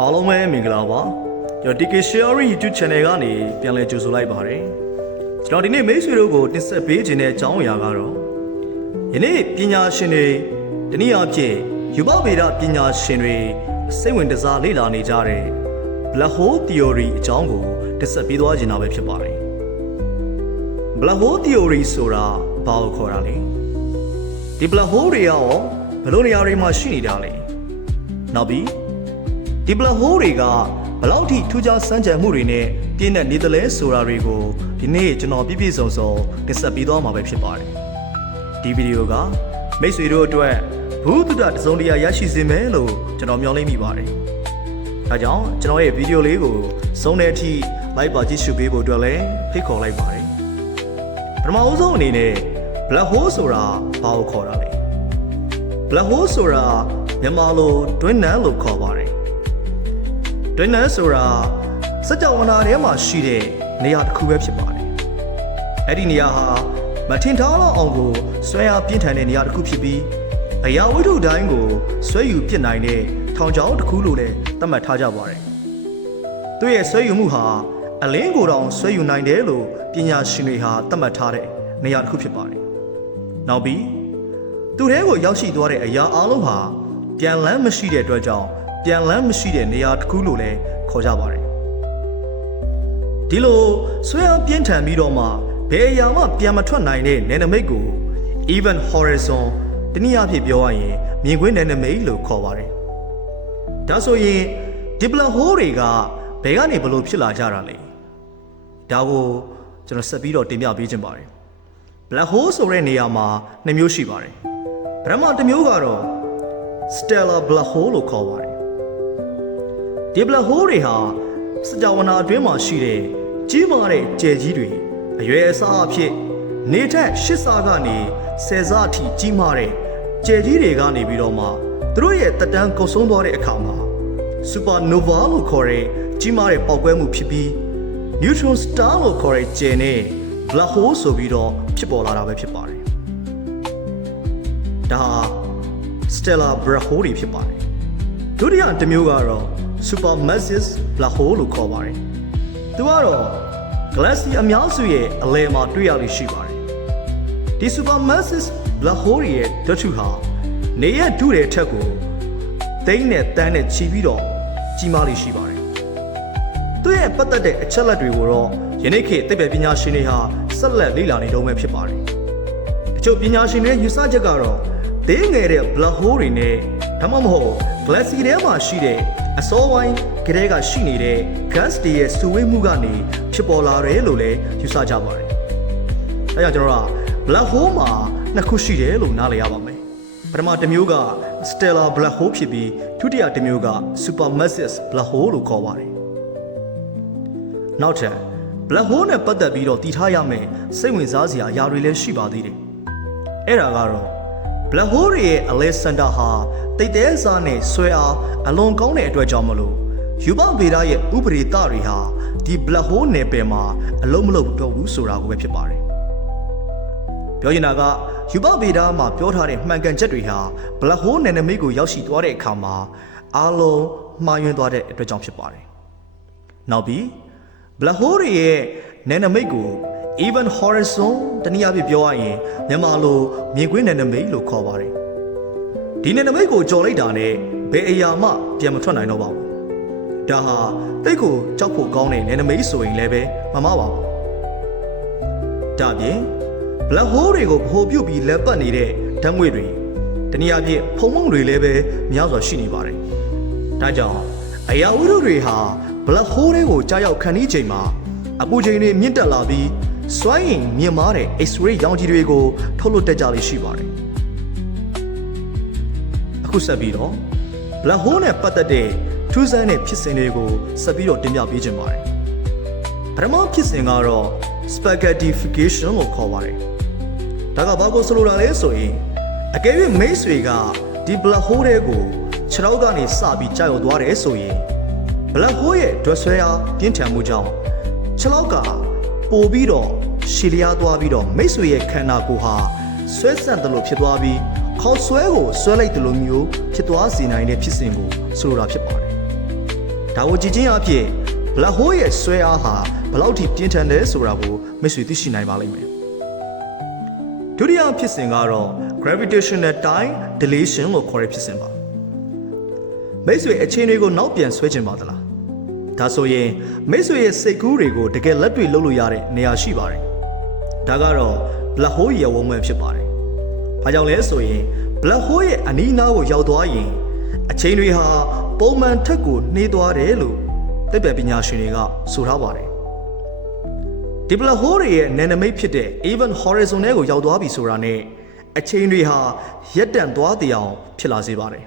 အားလုံးပဲမင်္ဂလာပါကျွန်တော် DK Sharing YouTube Channel ကနေပြန်လည်ကြိုဆိုလိုက်ပါတယ်ကျွန်တော်ဒီနေ့မိတ်ဆွေတို့ကိုတင်ဆက်ပေးခြင်းတဲ့အကြောင်းအရာကတော့ယနေ့ပညာရှင်တွေတနည်းအားဖြင့်ယူပဗေဒပညာရှင်တွေစိတ်ဝင်တစားလေ့လာနေကြတဲ့ Black Hole Theory အကြောင်းကိုတင်ဆက်ပေးသွားခြင်းတာပဲဖြစ်ပါတယ် Black Hole Theory ဆိုတာဘာလို့ခေါ်တာလဲဒီ Black Hole တွေရောဘယ်လိုနေရာတွေမှာရှိနေတာလဲနောက်ပြီး ဒီ black hole တွေကဘယ်လောက်ထိထူးခြားစမ်းကြံမှုတွေနဲ့ပြည့်နေနေသလဲဆိုတာတွေကိုဒီနေ့ကျွန်တော်ပြည့်ပြည့်စုံစုံတင်ဆက်ပေးသွားမှာပဲဖြစ်ပါတယ်ဒီဗီဒီယိုကမိတ်ဆွေတို့အတွက်ဘုဒ္ဓတစုံတရာရရှိစေမယ်လို့ကျွန်တော်မျှော်လင့်မိပါတယ်ဒါကြောင့်ကျွန်တော်ရဲ့ဗီဒီယိုလေးကိုဆုံးတဲ့အထိ like ပါကြည့်ရှုပေးဖို့အတွက်လည်းဖိတ်ခေါ်လိုက်ပါတယ်ပထမအဆုံးအနေနဲ့ black hole ဆိုတာဘာကိုခေါ်တာလဲ black hole ဆိုတာမြန်မာလိုတွင်းနန်းလို့ခေါ်ပါတယ် တွင်းနန်းဆိုတာစကြဝဠာထဲမှာရှိတဲ့နေရာတစ်ခုပဲဖြစ်ပါတယ်။အဲ့ဒီနေရာဟာမထင်ထားလောက်အောင်ကိုဆွဲအားပြင်းထန်တဲ့နေရာတစ်ခုဖြစ်ပြီးအရာဝတ္ထုတိုင်းကိုဆွဲယူပစ်နိုင်တဲ့ထောင်ချောင်းတစ်ခုလို့လည်းသတ်မှတ်ထားကြပါတယ်။သူ့ရဲ့ဆွဲယူမှုဟာအလင်းကိုယ်တောင်ဆွဲယူနိုင်တယ်လို့ပညာရှင်တွေဟာသတ်မှတ်ထားတဲ့နေရာတစ်ခုဖြစ်ပါတယ်။နောက်ပြီးသူ့ထဲကိုရောက်ရှိသွားတဲ့အရာအလုံးဟာပြန်လန်းမရှိတဲ့အတွက်ကြောင့် ပြန်လန်းမရှိတဲ့နေရာတစ်ခုလို့လည်းခေါ်ကြပါတယ်ဒီလိုဆွဲအောင်ပြင်းထန်ပြီးတော့မှဘယ်အရာမှပြန်မထွက်နိုင်တဲ့နယ်နိမိတ်ကို even horizon တနည်းအားဖြင့်ပြောရရင်မြင်ကွင်းနယ်နိမိတ်လို့ခေါ်ပါတယ်ဒါဆိုရင်ဒီ black hole တွေကဘယ်ကနေဘလို့ဖြစ်လာကြတာလဲဒါကိုကျွန်တော်ဆက်ပြီးတော့တင်ပြပေးခြင်းပါတယ် black hole ဆိုတဲ့နေရာမှာနှစ်မျိုးရှိပါတယ်ပထမတစ်မျိုးကတော့ stellar black hole လို့ခေါ်ပါတယ် ဒီ black hole တွေဟာစကြဝဠာအတွင်းမှာရှိတဲ့ကြီးမားတဲ့ကြယ်ကြီးတွေအရွယ်အစားအဖြစ်နေထက်၈ဆကနေ၁၀ဆအထိကြီးမားတဲ့ကြယ်ကြီးတွေကနေပြီးတော့မှသူတို့ရဲ့တက်တန်းကုတ်ဆုံးသွားတဲ့အခါမှာ supernova လို့ခေါ်တဲ့ကြီးမားတဲ့ပေါက်ကွဲမှုဖြစ်ပြီး neutron star လို့ခေါ်တဲ့ကြယ်နဲ့ black hole ဆိုပြီးတော့ဖြစ်ပေါ်လာတာပဲဖြစ်ပါတယ်ဒါဟာ stellar black hole တွေဖြစ်ပါတယ်ဒုတိယတစ်မျိုးကတော့ supermassive black hole လို့ခေါ်ပါတယ်သူကတော့ galaxy အများစုရဲ့အလယ်မှာတွေ့ရလို့ရှိပါတယ်ဒီ supermassive black hole တွေရဲ့ဓာတ်ထုဟာနေရဒုတဲ့ထက်ကိုသိန်းနဲ့တန်းနဲ့ချီပြီးတော့ကြီးမားလေးရှိပါတယ်သူရဲ့ပတ်သက်တဲ့အချက်လက်တွေကိုတော့ယနေ့ခေတ်သိပ္ပံပညာရှင်တွေဟာဆက်လက်လေ့လာနေတုန်းပဲဖြစ်ပါတယ်တချို့ပညာရှင်တွေယူဆချက်ကတော့သေးငယ်တဲ့ black hole တွေနဲ့ဒါမှမဟုတ် galaxy ထဲမှာရှိတဲ့ အစောပိုင်းကလေးကရှိနေတဲ့ gas တွေရဲ့စုဝေးမှုကနေဖြစ်ပေါ်လာတယ်လို့လည်းယူဆကြပါတယ်။အဲကြောင့်ကျွန်တော်က black hole မှာနှစ်ခုရှိတယ်လို့နားလည်ရပါမယ်။ပထမတစ်မျိုးက stellar black hole ဖြစ်ပြီးဒုတိယတစ်မျိုးက supermassive black hole လို့ခေါ်ပါတယ်။နောက်ထပ် black hole နဲ့ပတ်သက်ပြီးတော့တည်ထားရမယ့်စိတ်ဝင်စားစရာအရာတွေလည်းရှိပါသေးတယ်။အဲ့ဒါကတော့ black hole တွေရဲ့ Alexander ဟာတိတ်တဲစားနဲ့ဆွဲအားအလွန်ကောင်းတဲ့အတွက်ကြောင့်မလို့ယူပဗေဒရဲ့ဥပဒေတတွေဟာဒီ black hole နယ်ပယ်မှာအလုံးမလုံးတော့ဘူးဆိုတာကိုပဲဖြစ်ပါတယ်။ပြောချင်တာကယူပဗေဒမှာပြောထားတဲ့မှန်ကန်ချက်တွေဟာ black hole နယ်နိမိတ်ကိုရောက်ရှိသွားတဲ့အခါမှာအားလုံးမှားယွင်းသွားတဲ့အတွက်ကြောင့်ဖြစ်ပါတယ်။နောက်ပြီး black hole တွေရဲ့နယ်နိမိတ်ကို even horizon တနည်းအားဖြင့်ပြောရရင်မြန်မာလိုမြင်ကွင်းနယ်နိမိတ်လို့ခေါ်ပါတယ်ဒီနယ်နိမိတ်ကိုကြော်လိုက်တာနဲ့ဘယ်အရာမှပြန်မထွက်နိုင်တော့ပါဘူးဒါဟာတိတ်ကိုကြောက်ဖို့ကောင်းတဲ့နယ်နိမိတ်ဆိုရင်လည်းပဲမမပါဘူးဒါပြင် black hole တွေကိုဗဟိုပြုတ်ပြီးလက်ပတ်နေတဲ့ဓာတ်ငွေ့တွေတနည်းအားဖြင့်ဖုံဖုံတွေလည်းပဲများစွာရှိနေပါတယ်ဒါကြောင့်အရာဝတ္ထုတွေဟာ black hole တွေကိုကြားရောက်ခံနေချိန်မှာအပူချိန်တွေမြင့်တက်လာပြီး စွမ်းအင်မြင့်မားတဲ့ X-ray ရောင်ခြည်တွေကိုထုတ်လွှတ်တတ်ကြလိမ့်ရှိပါတယ်။အခုဆက်ပြီးတော့ black hole နဲ့ပတ်သက်တဲ့ထူးဆန်းတဲ့ဖြစ်စဉ်တွေကိုဆက်ပြီးတော့တင်ပြပေးခြင်းပါတယ်။ပထမဖြစ်စဉ်ကတော့ spaghettification လို့ခေါ်ပါတယ်။ဒါကဘာကိုဆိုလိုတာလဲဆိုရင်အကယ်၍မိတ်ဆွေကဒီ black hole တွေကိုခြေထောက်ကနေစပြီးကြာရောက်သွားတယ်ဆိုရင် black hole ရဲ့ဒွတ်ဆွဲအားပြင်းထန်မှုကြောင့်ခြေထောက်က ပိုပြီးတော့ရှည်လျားသွားပြီးတော့မိတ်ဆွေရဲ့ခန္ဓာကိုယ်ဟာဆွဲဆန့်တယ်လို့ဖြစ်သွားပြီးခေါက်ဆွဲကိုဆွဲလိုက်တယ်လို့မျိုးဖြစ်သွားစေနိုင်တဲ့ဖြစ်စဉ်ကိုဆိုလိုတာဖြစ်ပါတယ်ဒါကိုကြည့်ချင်းအဖြစ် black hole ရဲ့ဆွဲအားဟာဘယ်လောက်ထိပြင်းထန်တယ်ဆိုတာကိုမိတ်ဆွေသိရှိနိုင်ပါလိမ့်မယ်ဒုတိယဖြစ်စဉ်ကတော့ gravitational time dilation လို့ခေါ်တဲ့ဖြစ်စဉ်ပါမိတ်ဆွေအချင်းတွေကိုနောက်ပြန်ဆွဲချင်ပါသလား ဒါဆိုရင်မိတ်ဆွေရဲ့စိတ်ကူးတွေကိုတကယ်လက်တွေ့လုပ်လို့ရတဲ့နေရာရှိပါတယ်ဒါကတော့ black hole ရဲ့ဝုန်းမဲ့ဖြစ်ပါတယ်ဘာကြောင့်လဲဆိုရင် black hole ရဲ့အနီးနားကိုရောက်သွားရင်အချိန်တွေဟာပုံမှန်ထက်ကိုနှေးသွားတယ်လို့သိပ္ပံပညာရှင်တွေကဆိုထားပါတယ်ဒီ black hole တွေရဲ့နယ်နိမိတ်ဖြစ်တဲ့ even horizon ထဲကိုရောက်သွားပြီဆိုတာနဲ့အချိန်တွေဟာရက်တန့်သွားတဲ့အောင်ဖြစ်လာစေပါတယ်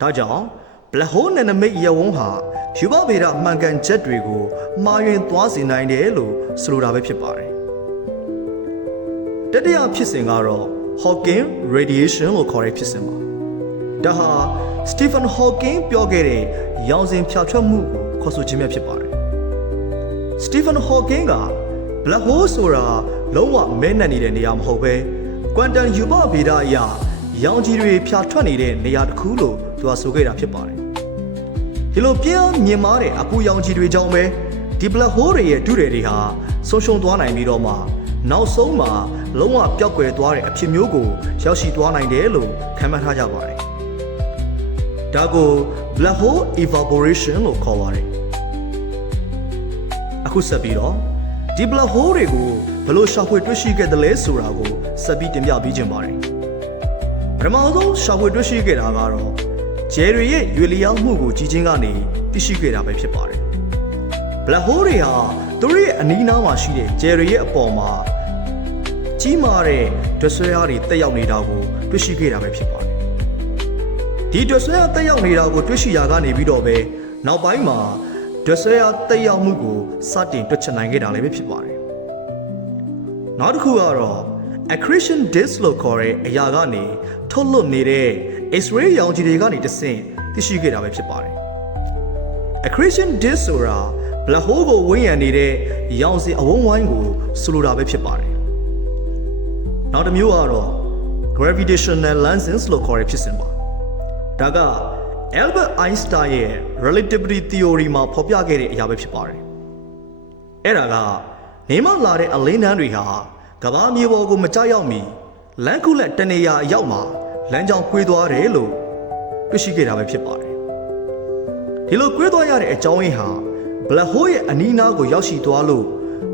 ဒါကြောင့် black hole နယ်နိမိတ်ရဝန်းဟာယူဘဗေဒမှန်ကန်ချက်တွေကိုမှားယွင်းသွားစေနိုင်တယ်လို့ဆိုလိုတာပဲဖြစ်ပါတယ်တတိယဖြစ်စဉ်ကတော့ Hawking radiation လို့ခေါ်တဲ့ဖြစ်စဉ်ပါဒါဟာ Stephen Hawking ပြောခဲ့တဲ့ရောင်စဉ်ဖြာထွက်မှုကိုခေါ်ဆိုခြင်းပဲဖြစ်ပါတယ် Stephen Hawking က black hole ဆိုတာလုံးဝမဲနှက်နေတဲ့နေရာမဟုတ်ပဲ quantum ယူပဗေဒအရရောင်ခြည်တွေဖြာထွက်နေတဲ့နေရာတစ်ခုလို့သူကဆိုခဲ့တာဖြစ်ပါတယ် ဒီလိုပြင်းအားမြင်မာတဲ့အပူရောင်ခြည်တွေကြောင့်ပဲဒီ black hole တွေရဲ့ဒုတွေတွေဟာဆုံးရှုံးသွားနိုင်ပြီးတော့မှနောက်ဆုံးမှာလုံးဝပျောက်ကွယ်သွားတဲ့အဖြစ်မျိုးကိုရောက်ရှိသွားနိုင်တယ်လို့ခန့်မှန်းထားကြပါတယ်ဒါကို black hole evaporation လို့ခေါ်ပါတယ်အခုဆက်ပြီးတော့ဒီ black hole တွေကိုဘယ်လိုရှာဖွေတွေ့ရှိခဲ့သလဲဆိုတာကိုဆက်ပြီးတင်ပြပေးခြင်းပါတယ်ပထမဆုံးရှာဖွေတွေ့ရှိခဲ့တာကတော့ ဂျယ်ရီရဲ့ရွေလျောင်းမှုကိုကြည်ချင်းကနေသိရှိခဲ့တာပဲဖြစ်ပါတယ် black hole တွေဟာသူတို့ရဲ့အနီးနားမှာရှိတဲ့ဂျယ်ရီရဲ့အပေါ်မှာကြီးမားတဲ့ဒွဆွဲအားတွေတက်ရောက်နေတာကိုတွေ့ရှိခဲ့တာပဲဖြစ်ပါတယ်ဒီဒွဆွဲအားတက်ရောက်နေတာကိုတွေ့ရှိရာကနေပြီးတော့ပဲနောက်ပိုင်းမှာဒွဆွဲအားတက်ရောက်မှုကိုစတင်တွက်ချက်နိုင်ခဲ့တာလည်းပဲဖြစ်ပါတယ်နောက်တစ်ခုကတော့ accretion disk လို့ခေါ်တဲ့အရာကနေထုတ်လွတ်နေတဲ့ X-ray ရောင်ခြည်တွေကနေတဆင့်သိရှိခဲ့တာပဲဖြစ်ပါတယ် accretion disk ဆိုတာ black hole ကိုဝန်းရံနေတဲ့ရောင်စီအဝန်းဝိုင်းကိုဆိုလိုတာပဲဖြစ်ပါတယ်နောက်တစ်မျိုးကတော့ gravitational lenses လို့ခေါ်တဲ့ဖြစ်စဉ်ပါဒါက Albert Einstein ရဲ့ relativity theory မှာဖော်ပြခဲ့တဲ့အရာပဲဖြစ်ပါတယ်အဲ့ဒါကနေမလာတဲ့အလင်းတန်းတွေဟာ ကမ္ဘာမြေပေါ်ကိုမကြောက်ရောက်မီလမ်းခုလက်တနေရာအရောက်မှာလမ်းကြောင်းကွေးသွားတယ်လို့တွေ့ရှိခဲ့တာပဲဖြစ်ပါတယ်ဒီလိုကွေးသွားရတဲ့အကြောင်းရင်းဟာ black hole ရဲ့အနီးနားကိုရောက်ရှိသွားလို့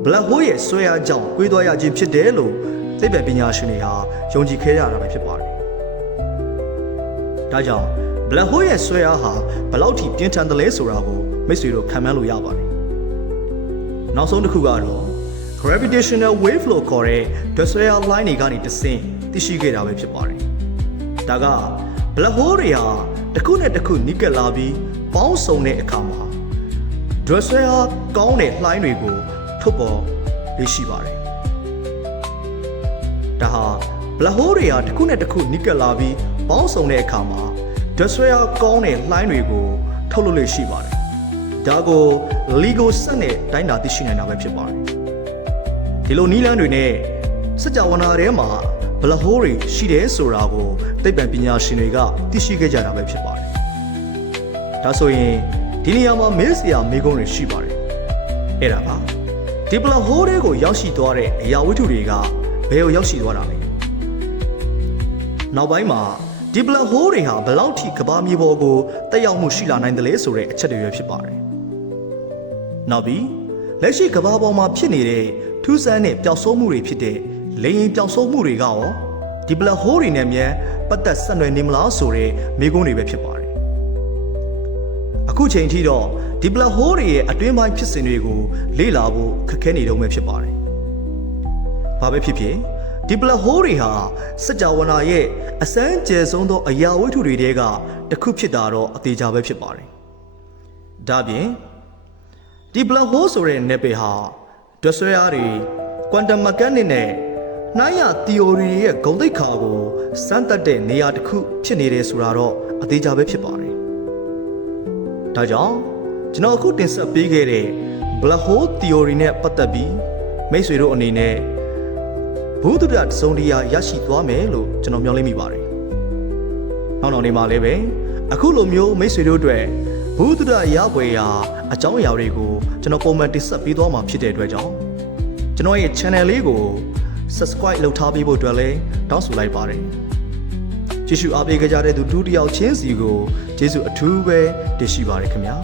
black hole ရဲ့ဆွဲအားကြောင့်ကွေးသွားရခြင်းဖြစ်တယ်လို့သိပ္ပံပညာရှင်တွေဟာယုံကြည်ခဲ့ကြတာပဲဖြစ်ပါတယ်ဒါကြောင့် black hole ရဲ့ဆွဲအားဟာဘယ်လောက်ထိပြင်းထန်တယ်လဲဆိုတာကိုမိတ်ဆွေတို့ခံမှန်းလို့ရပါတယ်နောက်ဆုံးတစ်ခုကတော့ gravitational wave လို့ခေါ်တဲ့ဒွဆွဲအား line တွေကနေတဆင့်သိရှိခဲ့တာပဲဖြစ်ပါတယ်ဒါက black hole တွေဟာတစ်ခုနဲ့တစ်ခုနီးကပ်လာပြီးပေါင်းစုံတဲ့အခါမှာဒွဆွဲအားကောင်းတဲ့ line တွေကိုထုတ်ပေါ်လေ့ရှိပါတယ်ဒါဟာ black hole တွေဟာတစ်ခုနဲ့တစ်ခုနီးကပ်လာပြီးပေါင်းစုံတဲ့အခါမှာဒွဆွဲအားကောင်းတဲ့ line တွေကိုထုတ်လုပ်လေ့ရှိပါတယ်ဒါကို LIGO စက်နဲ့တိုင်းတာသိရှိနိုင်တာပဲဖြစ်ပါတယ် ဒီလိုနီးလန်းတွေနဲ့စကြဝဠာထဲမှာဘလဟိုးတွေရှိတယ်ဆိုတာကိုသိပ္ပံပညာရှင်တွေကသိရှိခဲ့ကြတာပဲဖြစ်ပါတယ်ဒါဆိုရင်ဒီနေရာမှာမေးစရာမေးခွန်းတွေရှိပါတယ်အဲ့ဒါကဒီဘလဟိုးတွေကိုရောက်ရှိသွားတဲ့အရာဝတ္ထုတွေကဘယ်ကိုရောက်ရှိသွားတာလဲနောက်ပိုင်းမှာဒီဘလဟိုးတွေဟာဘယ်လောက်ထိကဘာမြေပေါ်ကိုတက်ရောက်မှုရှိလာနိုင်တယ်လဲဆိုတဲ့အချက်တွေပဲဖြစ်ပါတယ်နောက်ပြီး လက်ရှိကဘာပေါ်မှာဖြစ်နေတဲ့ထူးဆန်းတဲ့ပျောက်ဆုံးမှုတွေဖြစ်တဲ့လေရင်ပျောက်ဆုံးမှုတွေကရောဒီ black hole တွေနဲ့မြန်ပတ်သက်ဆက်နွယ်နေမလားဆိုတဲ့မေးခွန်းတွေပဲဖြစ်ပါတယ်အခုချိန်ထိတော့ဒီ black hole တွေရဲ့အတွင်းပိုင်းဖြစ်စဉ်တွေကိုလေ့လာဖို့ခက်ခဲနေတော့မှဖြစ်ပါတယ်ဘာပဲဖြစ်ဖြစ်ဒီ black hole တွေဟာစကြဝဠာရဲ့အစမ်းကျယ်ဆုံးသောအရာဝတ္ထုတွေတဲကတစ်ခုဖြစ်တာတော့အသေးချာပဲဖြစ်ပါတယ်ဒါပြင် ဒီ black hole ဆိုတဲ့နယ်ပယ်ဟာဒွဆွဲအားတွေ quantum mechanics နဲ့နှိုင်းရ theory ရဲ့ဂုဏ်သိက္ခာကိုစမ်းသပ်တဲ့နေရာတစ်ခုဖြစ်နေတယ်ဆိုတာတော့အသေးချာပဲဖြစ်ပါတယ်။ဒါကြောင့်ကျွန်တော်အခုတင်ဆက်ပေးခဲ့တဲ့ black hole theory နဲ့ပတ်သက်ပြီးမိတ်ဆွေတို့အနေနဲ့ဘုဒ္ဓတစုံတရားရရှိသွားမယ်လို့ကျွန်တော်မျှော်လင့်မိပါတယ်။နောက်နောက်နေမှာလည်းပဲအခုလိုမျိုးမိတ်ဆွေတို့အတွက် ဘုဒ္ဓရပွေရာအကြောင်းအရာတွေကိုကျွန်တော်ပုံမှန်တင်ဆက်ပေးသွားမှာဖြစ်တဲ့အတွက်ကြောင့်ကျွန်တော်ရဲ့ channel လေးကို subscribe လုပ်ထားပေးဖို့အတွက်လည်းတောင်းဆိုလိုက်ပါတယ်ကြည့်ရှုအားပေးကြတဲ့သူတူတယောက်ချင်းစီကိုကျေးဇူးအထူးပဲတင်ရှိပါတယ်ခင်ဗျာ